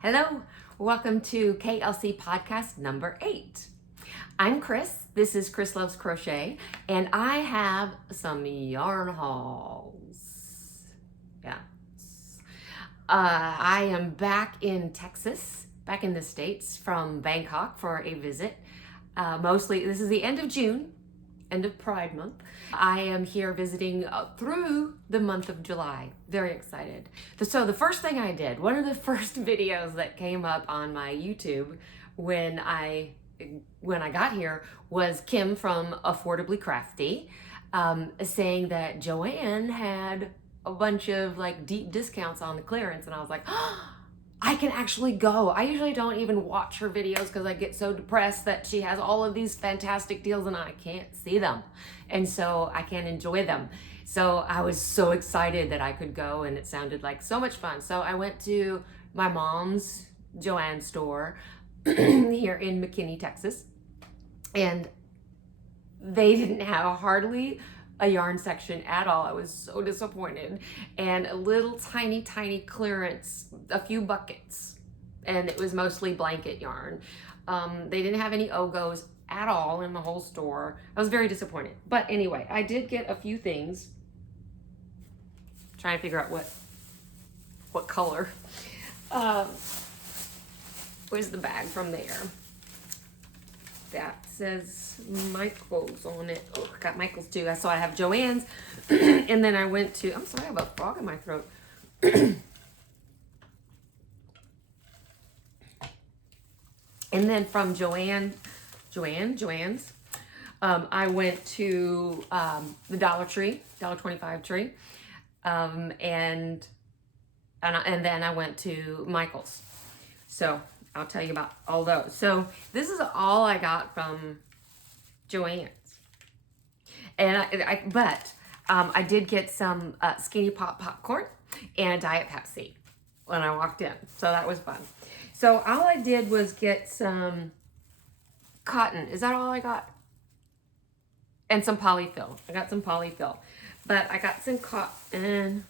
Hello, welcome to KLC podcast number 8. I'm Chris, this is Chris Loves Crochet, and I have some yarn hauls. Yeah. I am back in Texas, back in the States from Bangkok for a visit. Mostly, this is the end of June, end of Pride Month. I am here visiting through the month of July. Very excited. So the first thing I did, one of the first videos that came up on my YouTube when I got here was Kim from Affordably Crafty saying that Joann had a bunch of like deep discounts on the clearance, and I was like, oh, I can actually go. I usually don't even watch her videos because I get so depressed that she has all of these fantastic deals and I can't see them. And so I can't enjoy them. So I was so excited that I could go, and it sounded like so much fun. So I went to my mom's Joann store here in McKinney, Texas. And they didn't have hardly a yarn section at all. I was so disappointed. And a little tiny clearance, a few buckets, and it was mostly blanket yarn. They didn't have any Ogos at all in the whole store. I was very disappointed. But anyway, I did get a few things. Trying to figure out what color. Where's the bag from there? That says Michael's on it. Oh, I got Michael's too. So I have Joann's. And then I went to, I'm sorry, I have a frog in my throat. And then from Joann's, I went to the Dollar Tree, $1.25 tree. And then I went to Michael's. So I'll tell you about all those. So this is all I got from Joann's. And I did get some Skinny Pop popcorn and Diet Pepsi when I walked in. So that was fun. So all I did was get some cotton. Is that all I got? And some polyfill. I got some polyfill. But I got some cotton,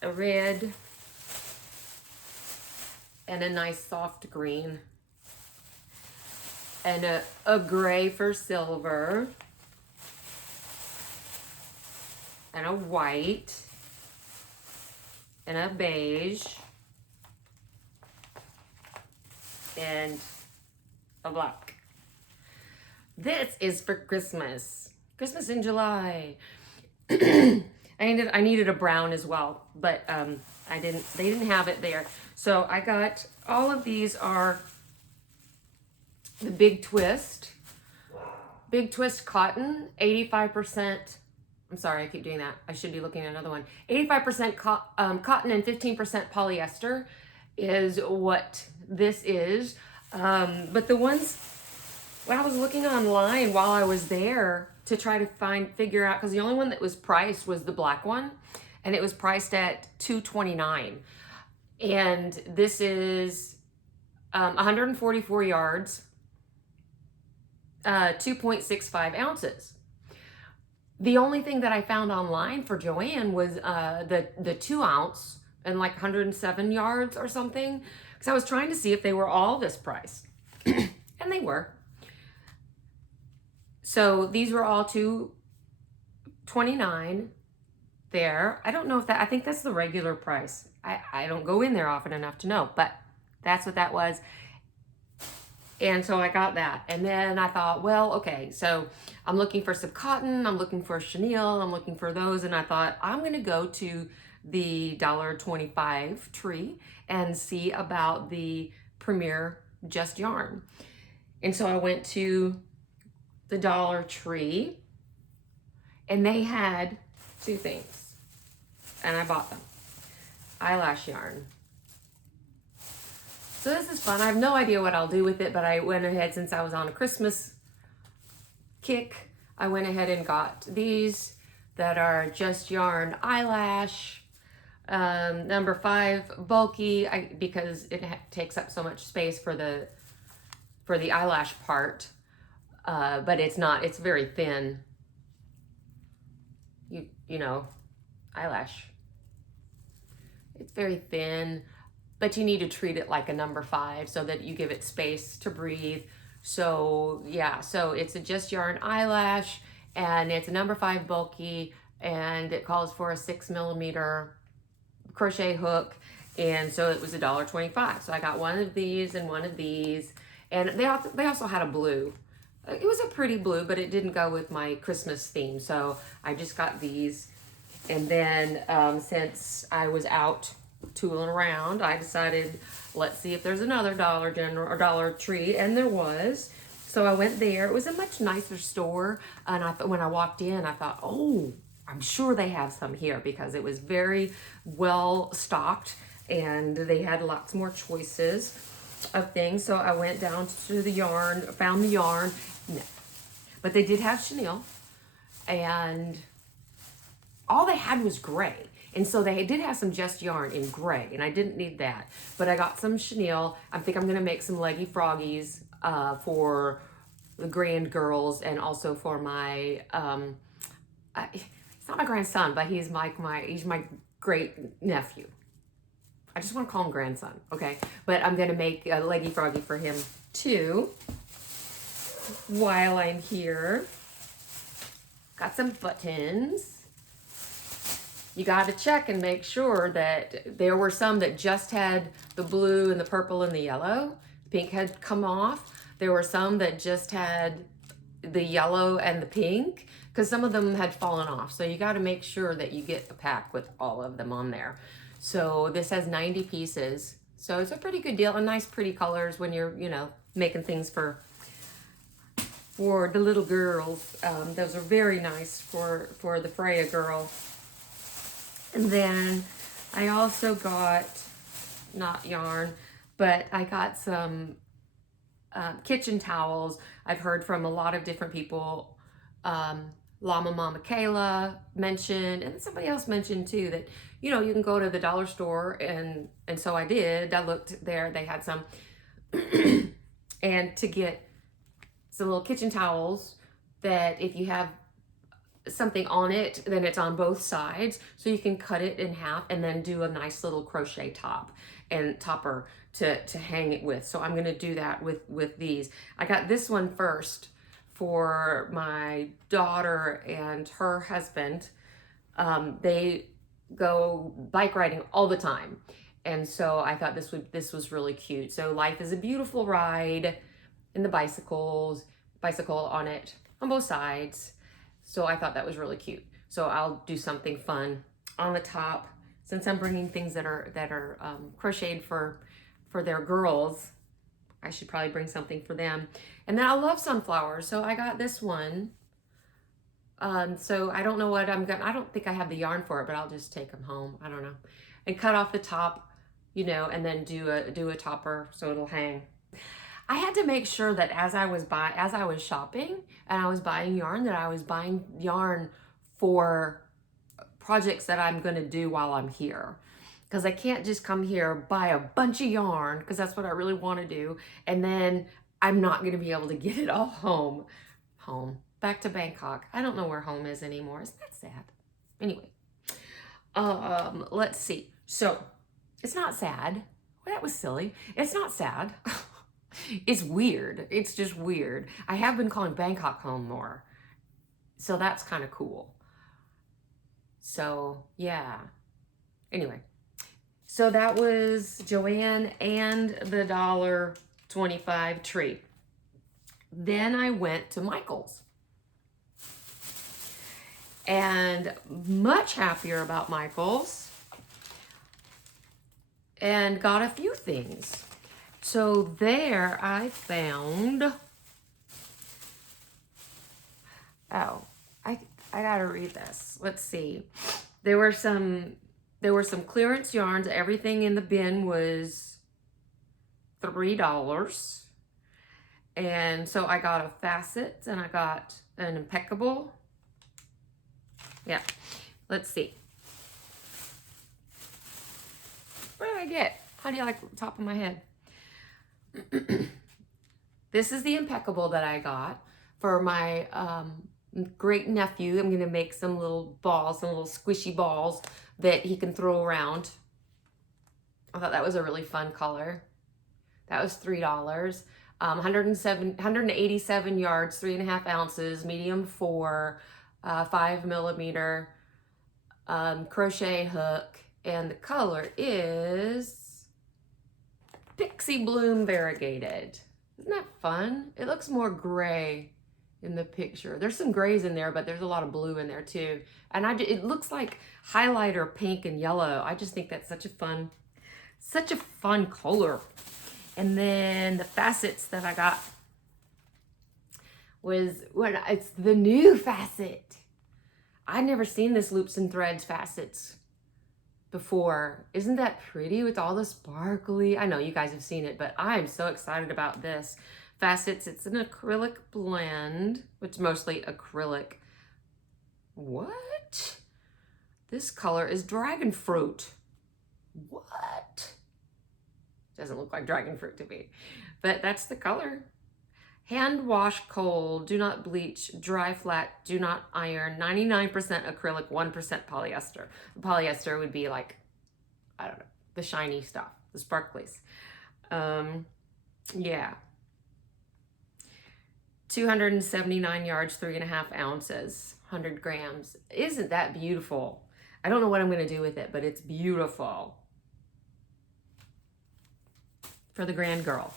a red, and a nice soft green, and a gray for silver, and a white, and a beige, and a black. This is for Christmas in July. I needed a brown as well, but they didn't have it there. So I got, all of these are the Big Twist cotton, 85%, I'm sorry, I keep doing that. I should be looking at another one. 85% cotton and 15% polyester is what this is. But the ones, when I was looking online while I was there to try to figure out, because the only one that was priced was the black one, and it was priced at $229. And this is 144 yards, 2.65 ounces. The only thing that I found online for Joann was the 2 ounce and like 107 yards or something. Because I was trying to see if they were all this price. And they were. So these were all $229 there. I don't know if I think that's the regular price. I don't go in there often enough to know, but that's what that was. And so I got that. And then I thought, well, okay, so I'm looking for some cotton, I'm looking for chenille, I'm looking for those. And I thought, I'm gonna go to the $1.25 tree and see about the Premier Just Yarn. And so I went to the Dollar Tree, and they had 2 things, and I bought them. Eyelash yarn. So this is fun. I have no idea what I'll do with it, but I went ahead, since I was on a Christmas kick, I went ahead and got these that are Just Yarn eyelash, number 5 bulky, because it takes up so much space for the eyelash part. but it's not, it's very thin, you know, eyelash. It's very thin, but you need to treat it like a number 5 so that you give it space to breathe. So yeah, so it's a Just Yarn eyelash, and it's a number 5 bulky, and it calls for a 6mm crochet hook, and so it was $1.25. So I got one of these and one of these, and they also had a blue. It was a pretty blue, but it didn't go with my Christmas theme, so I just got these. And then since I was out tooling around, I decided, let's see if there's another Dollar General or Dollar Tree, and there was. So I went there. It was a much nicer store, and I thought, when I walked in, I thought, oh, I'm sure they have some here, because it was very well stocked and they had lots more choices of things. So I went down to the yarn, found the yarn. No, but they did have chenille, and all they had was gray. And so they did have some Just Yarn in gray, and I didn't need that. But I got some chenille. I think I'm gonna make some leggy froggies for the grand girls, and also for my, he's not my grandson, but he's my great nephew. I just want to call him grandson, okay? But I'm gonna make a leggy froggy for him too. While I'm here, got some buttons. You got to check and make sure that there were some that just had the blue and the purple and the yellow. The pink had come off. There were some that just had the yellow and the pink, because some of them had fallen off. So you got to make sure that you get a pack with all of them on there. So this has 90 pieces. So it's a pretty good deal, and nice pretty colors when you're, you know, making things for the little girls. Those are very nice for the Freya girl. And then I also got, not yarn, but I got some kitchen towels. I've heard from a lot of different people. Llama Mama Kayla mentioned, and somebody else mentioned too, that, you know, you can go to the dollar store, and so I did. I looked there, they had some, and to get some little kitchen towels that if you have something on it, then it's on both sides, so you can cut it in half and then do a nice little crochet top and topper to hang it with. So I'm going to do that with these. I got this one first for my daughter and her husband. They go bike riding all the time, and so I thought this was really cute. So life is a beautiful ride, and the bicycle on it on both sides. So I thought that was really cute. So I'll do something fun on the top, since I'm bringing things that are crocheted for their girls. I should probably bring something for them. And then I love sunflowers, so I got this one. So I don't know what I don't think I have the yarn for it, but I'll just take them home. I don't know, and cut off the top, you know, and then do a topper so it'll hang. I had to make sure that as I was shopping and I was buying yarn, that I was buying yarn for projects that I'm going to do while I'm here. Because I can't just come here, buy a bunch of yarn, because that's what I really want to do, and then I'm not going to be able to get it all home. Back to Bangkok. I don't know where home is anymore. Isn't that sad? Anyway, let's see. So it's not sad. Well, that was silly. It's not sad. It's weird. It's just weird. I have been calling Bangkok home more, so that's kind of cool. So yeah. Anyway, so that was Joann and the $1.25 tree. Then I went to Michael's, and much happier about Michael's, and got a few things. So there I found, oh, I gotta read this. Let's see. There were some clearance yarns. Everything in the bin was $3. And so I got a facet, and I got an impeccable. Yeah, let's see. What did I get? How do you like the top of my head? This is the impeccable that I got for my great nephew. I'm gonna make some little balls, some little squishy balls that he can throw around. I thought that was a really fun color. That was $3. 187 yards, 3.5 ounces, medium 4, 5mm crochet hook, and the color is Pixie Bloom Variegated. Isn't that fun? It looks more gray in the picture. There's some grays in there, but there's a lot of blue in there too. And it looks like highlighter pink and yellow. I just think that's such a fun color. And then the facets that I got it's the new facet. I'd never seen this Loops and Threads facets before. Isn't that pretty with all the sparkly? I know you guys have seen it, but I'm so excited about this. Facets, it's an acrylic blend, which is mostly acrylic. What? This color is dragon fruit. What? Doesn't look like dragon fruit to me, but that's the color. Hand wash cold, do not bleach, dry flat, do not iron, 99% acrylic, 1% polyester. The polyester would be like, I don't know, the shiny stuff, the sparklies. Yeah. 279 yards, 3.5 ounces, 100 grams. Isn't that beautiful? I don't know what I'm gonna do with it, but it's beautiful. For the grand girl.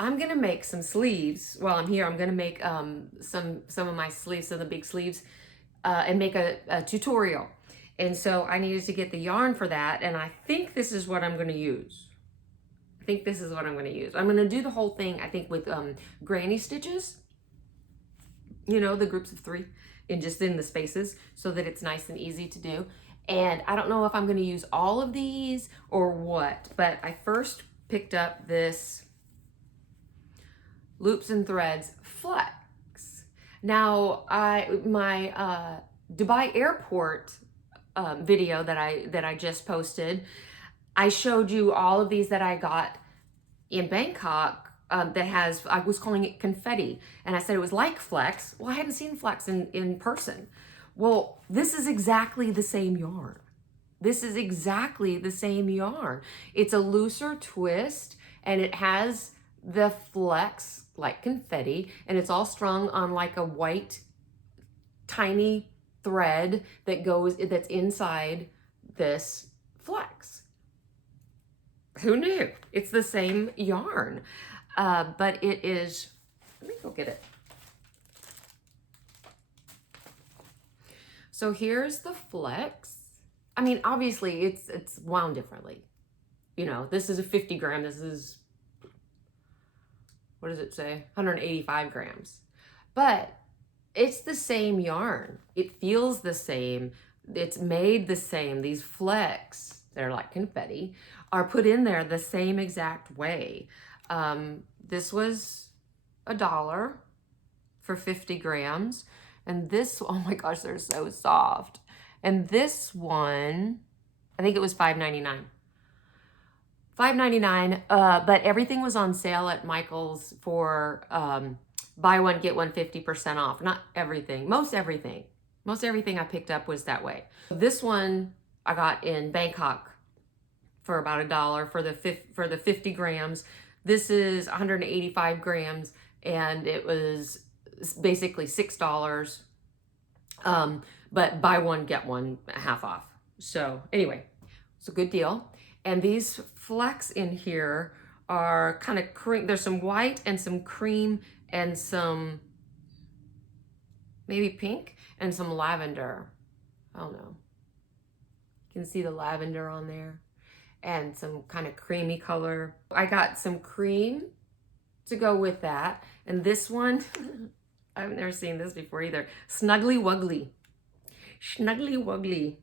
I'm gonna make some sleeves while I'm here. I'm gonna make some of my sleeves, some of the big sleeves, and make a tutorial. And so I needed to get the yarn for that, and I think this is what I'm gonna use. I'm gonna do the whole thing, I think, with granny stitches. You know, the groups of 3, and just in the spaces, so that it's nice and easy to do. And I don't know if I'm gonna use all of these or what, but I first picked up this Loops and Threads Flex. Now, my Dubai airport video that I just posted, I showed you all of these that I got in Bangkok that has, I was calling it confetti, and I said it was like Flex. Well, I hadn't seen Flex in person. Well, this is exactly the same yarn. It's a looser twist, and it has the flex like confetti, and it's all strung on like a white tiny thread that's inside this flex. Who knew? It's the same yarn, but it is, let me go get it. So here's the flex. I mean, obviously it's wound differently. You know, this is a 50 gram, this is, what does it say? 185 grams. But it's the same yarn. It feels the same. It's made the same. These flecks, they're like confetti, are put in there the same exact way. This was $1 for 50 grams. And this, oh my gosh, they're so soft. And this one, I think it was $5.99. $5.99, but everything was on sale at Michael's for buy one, get one 50% off. Not everything, most everything. Most everything I picked up was that way. This one I got in Bangkok for about $1 for the 50 grams. This is 185 grams, and it was basically $6. But buy one, get one half off. So anyway, it's a good deal. And these flecks in here are kind of cream. There's some white and some cream and some maybe pink and some lavender. I don't know. You can see the lavender on there and some kind of creamy color. I got some cream to go with that. And this one, I've never seen this before either. Snuggly Wuggly. Snuggly Wuggly.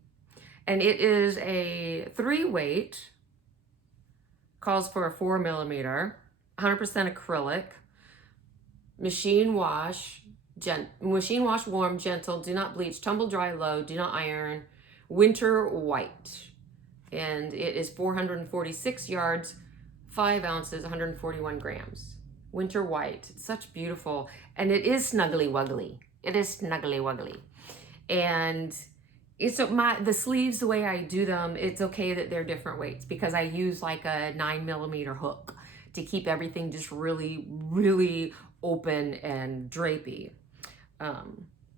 And it is a 3-weight, calls for a 4mm, 100% acrylic, machine wash warm, gentle, do not bleach, tumble dry low, do not iron, winter white. And it is 446 yards, 5 ounces, 141 grams. Winter white. It's such beautiful, and it is snuggly wuggly. It is snuggly wuggly. And it's the sleeves, the way I do them, it's okay that they're different weights because I use like a 9mm hook to keep everything just really, really open and drapey.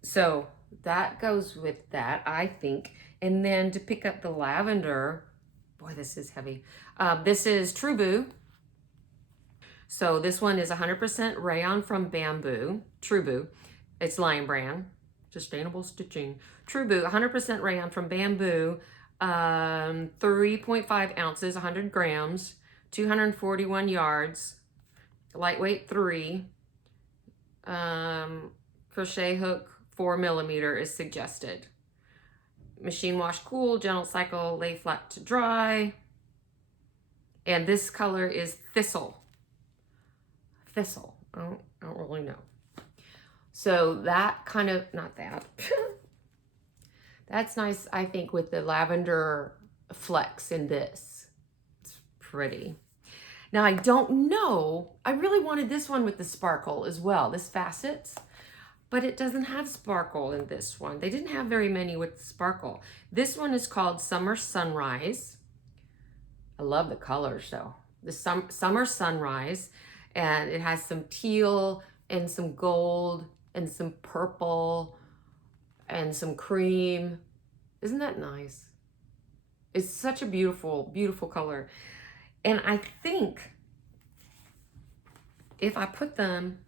So that goes with that, I think. And then to pick up the lavender, boy, this is heavy. This is True. So this one is 100% rayon from Bamboo, True. It's Lion Brand, sustainable stitching. True, 100% rayon from Bamboo, 3.5 ounces, 100 grams, 241 yards, lightweight 3, crochet hook 4mm is suggested. Machine wash cool, gentle cycle, lay flat to dry. And this color is Thistle. Thistle, I don't really know. So that kind of, not that. That's nice, I think, with the lavender flecks in this. It's pretty. Now, I don't know. I really wanted this one with the sparkle as well, this facets, but it doesn't have sparkle in this one. They didn't have very many with sparkle. This one is called Summer Sunrise. I love the colors, though. The Summer Sunrise, and it has some teal and some gold and some purple and some cream. Isn't that nice? It's such a beautiful, beautiful color. And I think if I put them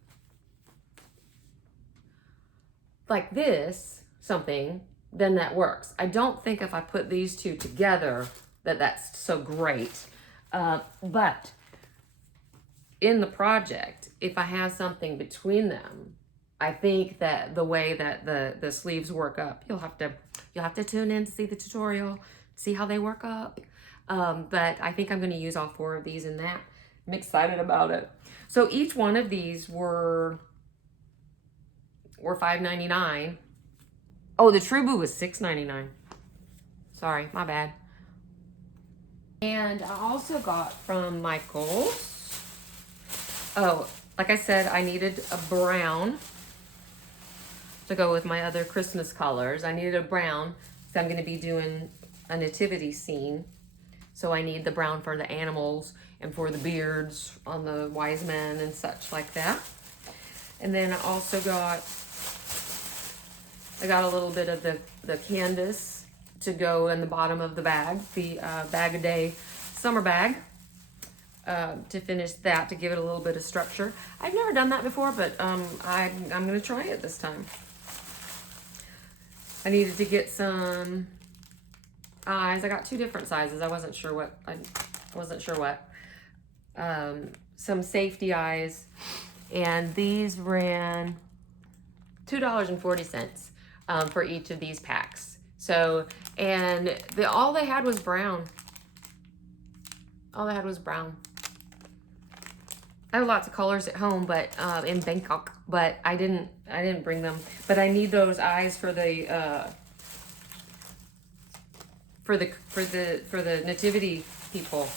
like this, something, then that works. I don't think if I put these two together that that's so great. But in the project, if I have something between them, I think that the way that the sleeves work up, you'll have to tune in to see the tutorial, see how they work up. But I think I'm going to use all 4 of these in that. I'm excited about it. So each one of these were $5.99. Oh, the True was $6.99. Sorry, my bad. And I also got from Michael's. Oh, like I said, I needed a brown to go with my other Christmas colors. I needed a brown because I'm going to be doing a nativity scene. So I need the brown for the animals and for the beards on the wise men and such like that. And then I also got a little bit of the canvas to go in the bottom of the bag, the bag a day summer bag, to finish that, to give it a little bit of structure. I've never done that before, but I'm going to try it this time. I needed to get some eyes. I got 2 different sizes. I wasn't sure what. Some safety eyes, and these ran $2.40 for each of these packs. So, and all they had was brown. All they had was brown. I have lots of colors at home, but in Bangkok, but I didn't bring them. But I need those eyes for the nativity people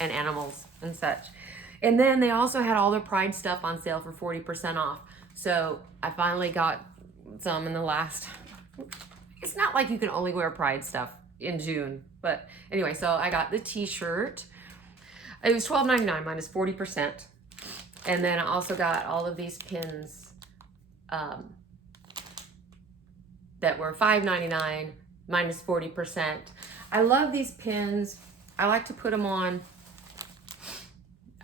and animals and such. And then they also had all their Pride stuff on sale for 40% off. So I finally got some in the last. It's not like you can only wear Pride stuff in June, but anyway, so I got the t-shirt. It was $12.99 minus 40%. And then I also got all of these pins that were $5.99 minus 40%. I love these pins. I like to put them on.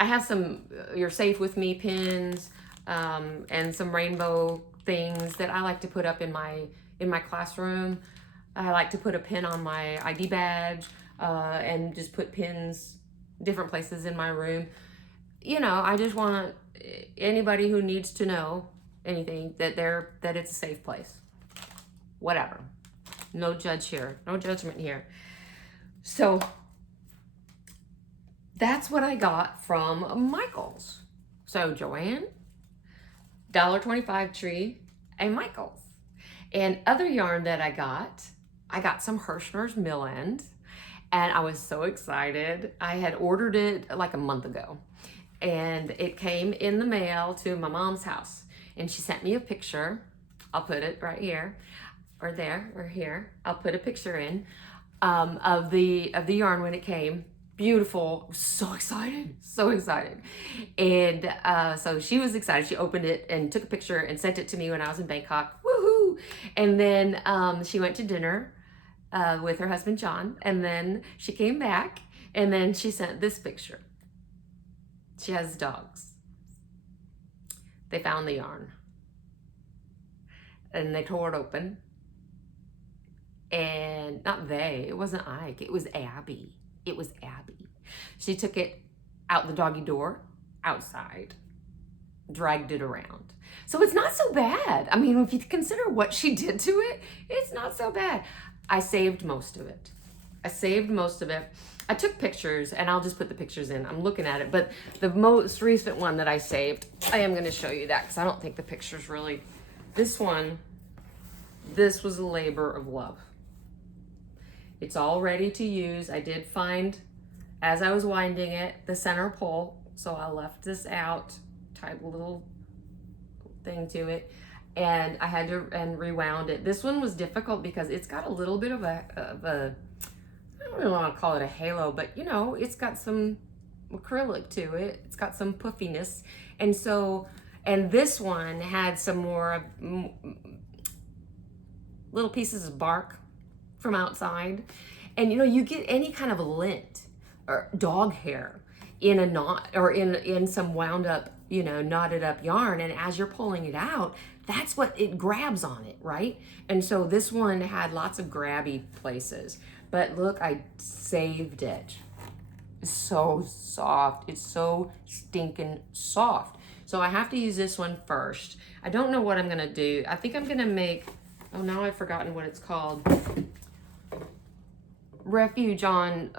I have some You're Safe With Me pins and some rainbow things that I like to put up in my classroom. I like to put a pin on my ID badge and just put pins different places in my room. You know, I just want anybody who needs to know anything that it's a safe place. Whatever. No judge here. No judgment here. So that's what I got from Michael's. So Joann, $1.25 tree, and Michael's. And other yarn that I got some Herrschners mill end, and I was so excited. I had ordered it like a month ago, and it came in the mail to my mom's house, and she sent me a picture. I'll put it right here or there or here. I'll put a picture in of the yarn when it came. Beautiful. So excited, so excited. And so she was excited. She opened it and took a picture and sent it to me when I was in Bangkok. Woohoo! And then she went to dinner with her husband John, and then she came back, and then she sent this picture. She has dogs. They found the yarn and they tore it open. And not they, it wasn't Ike, it was Abby. It was Abby. She took it out the doggy door, outside, dragged it around. So it's not so bad. I mean, if you consider what she did to it, it's not so bad. I saved most of it. I took pictures, and I'll just put the pictures in. I'm looking at it, but the most recent one that I saved, I am gonna show you that because I don't think the pictures really, this one, this was a labor of love. It's all ready to use. I did find, as I was winding it, the center pole, so I left this out, tied a little thing to it, and I had to rewound it. This one was difficult because it's got a little bit of a I don't really want to call it a halo, but you know, it's got some acrylic to it. It's got some puffiness. And so, and this one had some more little pieces of bark from outside. And you know, you get any kind of lint or dog hair in a knot or in some wound up, you know, knotted up yarn. And as you're pulling it out, that's what it grabs on it, right? And so this one had lots of grabby places. But look, I saved it. It's so soft. It's so stinking soft. So I have to use this one first. I don't know what I'm gonna do. I think I'm gonna make, oh, now I've forgotten what it's called. Refuge on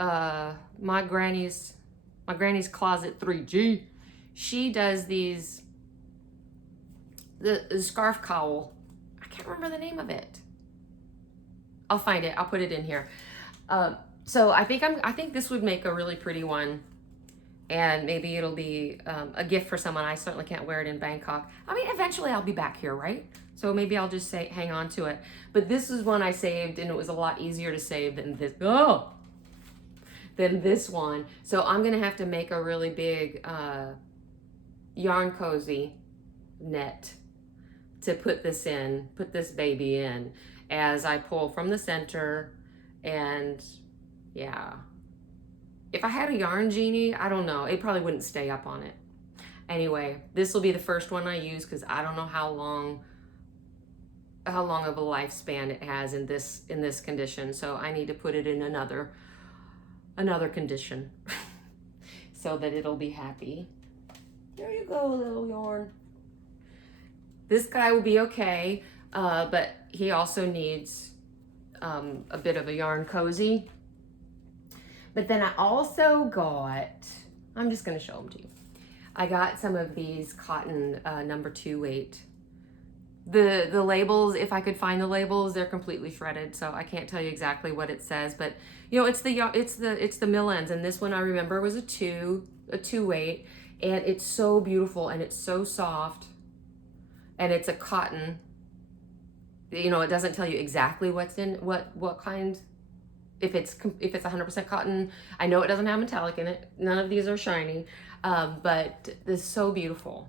my granny's closet 3G. She does these, the scarf cowl. I can't remember the name of it. I'll find it. I'll put it in here. So I think this would make a really pretty one, and maybe it'll be a gift for someone. I certainly can't wear it in Bangkok. I mean, eventually I'll be back here, right? So maybe I'll just hang on to it. But this is one I saved, and it was a lot easier to save than this. Than this one. So I'm gonna have to make a really big yarn cozy net to put this baby in as I pull from the center. And yeah, if I had a yarn genie, I don't know, it probably wouldn't stay up on it. Anyway, this will be the first one I use because I don't know how long of a lifespan it has in this condition. So I need to put it in another condition so that it'll be happy. There you go, little yarn. This guy will be okay, but he also needs a bit of a yarn cozy. But then I also got, I'm just gonna show them to you. I got some of these cotton number 2 weight. The labels, if I could find the labels, they're completely shredded, so I can't tell you exactly what it says. But you know, it's the mill ends, and this one I remember was a 2 weight, and it's so beautiful and it's so soft, and it's a cotton. You know, it doesn't tell you exactly what's in what kind. If it's 100% cotton, I know it doesn't have metallic in it. None of these are shiny, but this is so beautiful.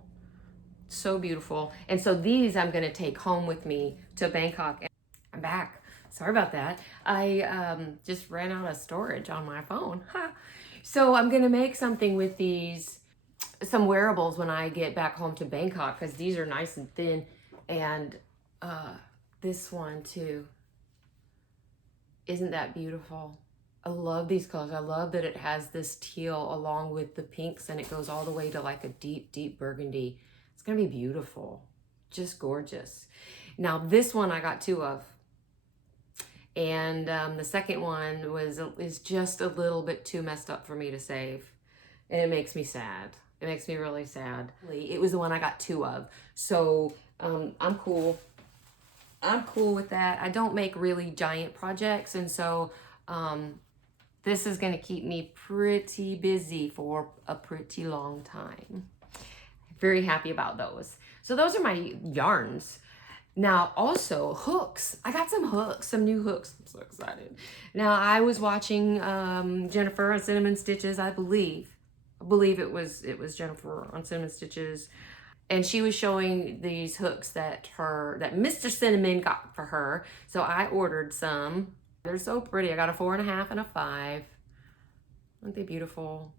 So beautiful. And so these I'm gonna take home with me to Bangkok. I'm back. Sorry about that. I just ran out of storage on my phone. So I'm gonna make something with these, some wearables when I get back home to Bangkok, because these are nice and thin. And this one too. Isn't that beautiful? I love these colors. I love that it has this teal along with the pinks, and it goes all the way to like a deep, deep burgundy. It's gonna be beautiful, just gorgeous. Now this one I got 2 of, and the second one is just a little bit too messed up for me to save, and it makes me sad. It makes me really sad. It was the one I got 2 of, so I'm cool. I'm cool with that. I don't make really giant projects, and so This is going to keep me pretty busy for a pretty long time. Very happy about those. So those are my yarns. Now also hooks. I got some hooks, some new hooks. I'm so excited. Now I was watching Jennifer on Cinnamon Stitches, I believe it was Jennifer on Cinnamon Stitches, and she was showing these hooks that Mr. Cinnamon got for her. So I ordered some. They're so pretty. I got a 4.5 and a 5. Aren't they beautiful?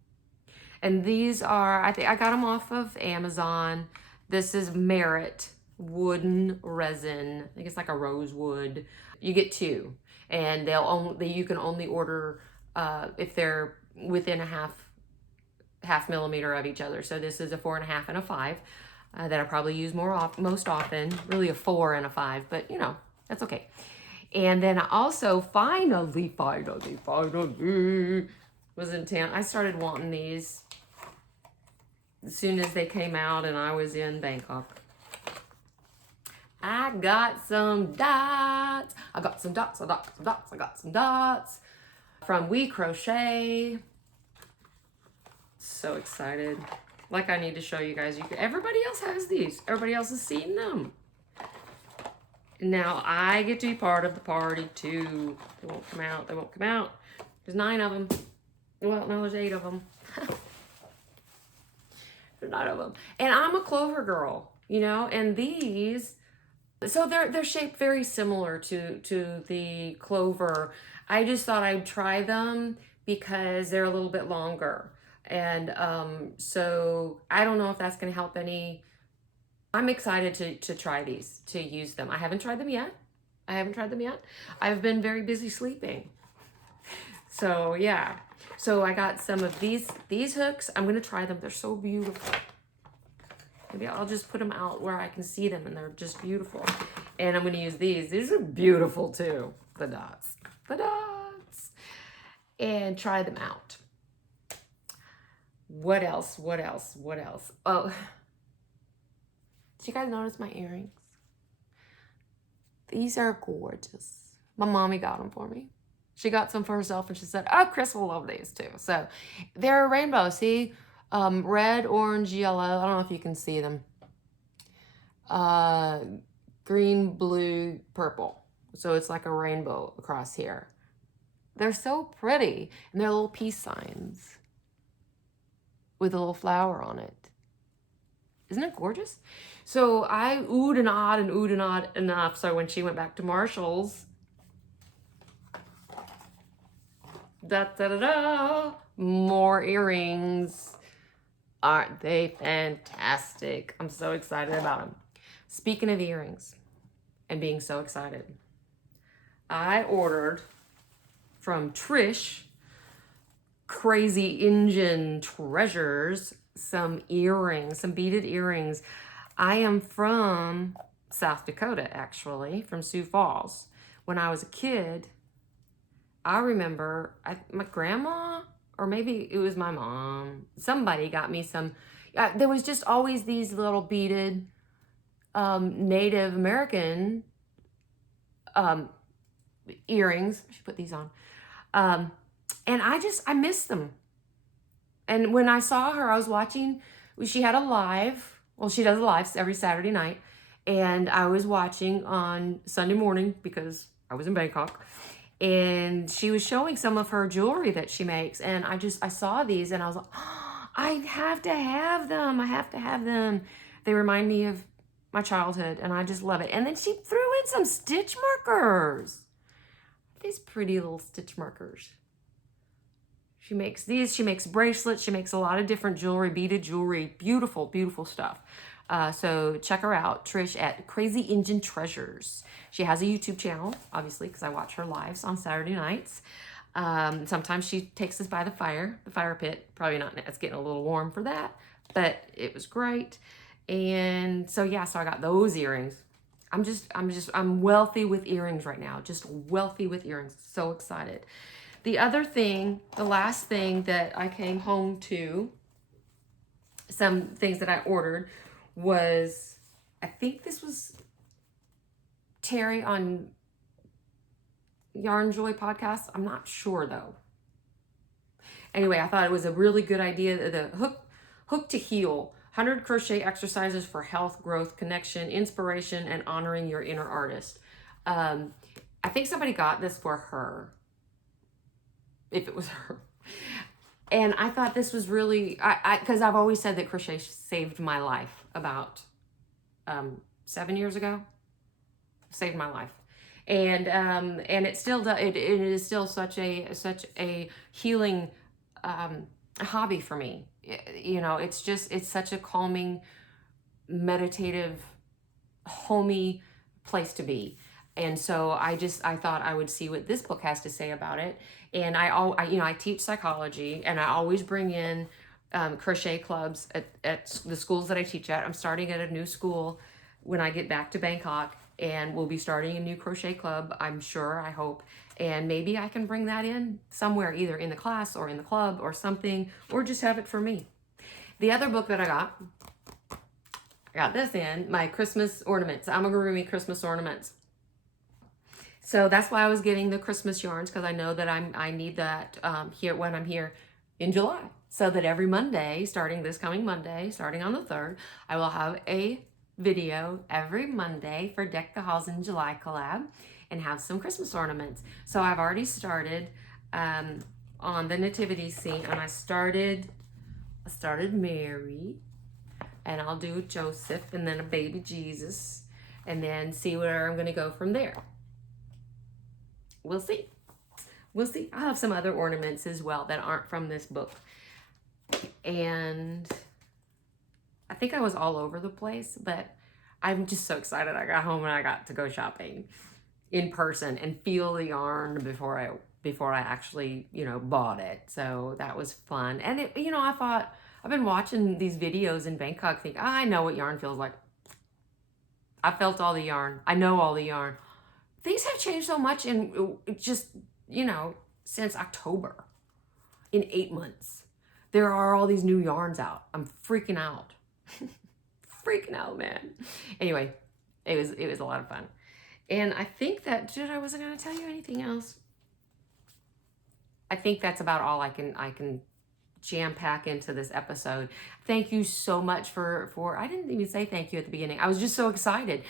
And these are, I think I got them off of Amazon. This is Merit wooden resin. I think it's like a rosewood. You get 2, and you can only order if they're within a half millimeter of each other. So this is a 4.5 and a 5 that I probably use most often. Really a 4 and a 5, but you know, that's okay. And then I also finally was in town. I started wanting these as soon as they came out and I was in Bangkok. I got some dots. I got some dots from We Crochet. So excited. Like, I need to show you guys. Everybody else has these. Everybody else has seen them. Now I get to be part of the party too. They won't come out. They won't come out. There's 9 of them. Well, no, there's 8 of them. There's 9 of them. And I'm a clover girl, you know, and these, so they're shaped very similar to the clover. I just thought I'd try them because they're a little bit longer. And so I don't know if that's going to help any. I'm excited to try these, to use them. I haven't tried them yet. I've been very busy sleeping. So yeah. So I got some of these hooks. I'm going to try them. They're so beautiful. Maybe I'll just put them out where I can see them, and they're just beautiful. And I'm going to use these. These are beautiful too. The dots. And try them out. What else? Oh, did you guys notice my earrings? These are gorgeous. My mommy got them for me. She got some for herself, and she said, oh, Chris will love these too. So they're a rainbow. See, red, orange, yellow. I don't know if you can see them. Green, blue, purple. So it's like a rainbow across here. They're so pretty. And they're little peace signs with a little flower on it. Isn't it gorgeous? So I oohed and awed enough. So when she went back to Marshall's, more earrings. Aren't they fantastic? I'm so excited about them. Speaking of earrings and being so excited, I ordered from Trish, Crazy Engine Treasures, some earrings, some beaded earrings. I am from South Dakota, actually, from Sioux Falls. When I was a kid, I remember my grandma, or maybe it was my mom, somebody got me some. There was just always these little beaded Native American earrings. I should put these on. And I missed them. And when I saw her, I was watching, she had a live. Well, she does lives every Saturday night. And I was watching on Sunday morning because I was in Bangkok. And she was showing some of her jewelry that she makes. And I saw these and I was like, oh, I have to have them. I have to have them. They remind me of my childhood and I just love it. And then she threw in some stitch markers. These pretty little stitch markers. She makes these, she makes bracelets, she makes a lot of different jewelry, beaded jewelry, beautiful, beautiful stuff. So check her out, Trish at Crazy Engine Treasures. She has a YouTube channel, obviously, because I watch her lives on Saturday nights. Sometimes she takes us by the fire pit. Probably not, it's getting a little warm for that, but it was great. And so, yeah, so I got those earrings. I'm wealthy with earrings right now, just wealthy with earrings. So excited. The other thing, the last thing that I came home to, some things that I ordered was, I think this was Terry on Yarn Joy podcast. I'm not sure though. Anyway, I thought it was a really good idea. The hook to heal. 100 crochet exercises for health, growth, connection, inspiration, and honoring your inner artist. I think somebody got this for her, if it was her. And I thought this was really, because I've always said that crochet saved my life about 7 years ago. Saved my life. And it still does. It is still such a healing hobby for me. You know, it's such a calming, meditative, homey place to be. And so I thought I would see what this book has to say about it. And I teach psychology, and I always bring in crochet clubs at the schools that I teach at. I'm starting at a new school when I get back to Bangkok, and we'll be starting a new crochet club, I'm sure, I hope. And maybe I can bring that in somewhere, either in the class or in the club or something, or just have it for me. The other book that I got this in, my Christmas ornaments, amigurumi Christmas ornaments. So that's why I was getting the Christmas yarns, because I know that I need that here when I'm here in July. So that every Monday, starting this coming Monday, starting on the 3rd, I will have a video every Monday for Deck the Halls in July collab and have some Christmas ornaments. So I've already started on the nativity scene, and I started Mary, and I'll do Joseph and then a baby Jesus, and then see where I'm gonna go from there. We'll see. I'll have some other ornaments as well that aren't from this book. And I think I was all over the place, but I'm just so excited I got home and I got to go shopping in person and feel the yarn before I actually, bought it. So that was fun. And I thought, I've been watching these videos in Bangkok, think, I know what yarn feels like. I felt all the yarn. I know all the yarn. Things have changed so much in just, since October. In 8 months. There are all these new yarns out. I'm freaking out. Freaking out, man. Anyway, it was a lot of fun. And I think that, I wasn't going to tell you anything else. I think that's about all I can jam pack into this episode. Thank you so much for I didn't even say thank you at the beginning. I was just so excited.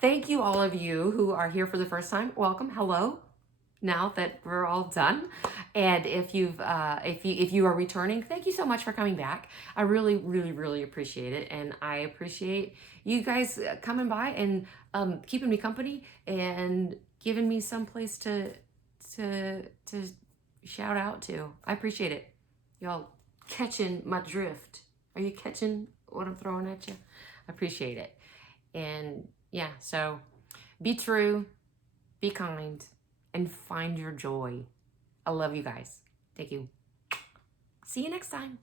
Thank you, all of you who are here for the first time. Welcome. Hello. Now that we're all done, and if you are returning, thank you so much for coming back. I really, really, really appreciate it, and I appreciate you guys coming by and keeping me company and giving me some place to shout out to. I appreciate it. Y'all catching my drift? Are you catching what I'm throwing at you? I appreciate it, and yeah. So be true, be kind, and find your joy. I love you guys. Thank you. See you next time.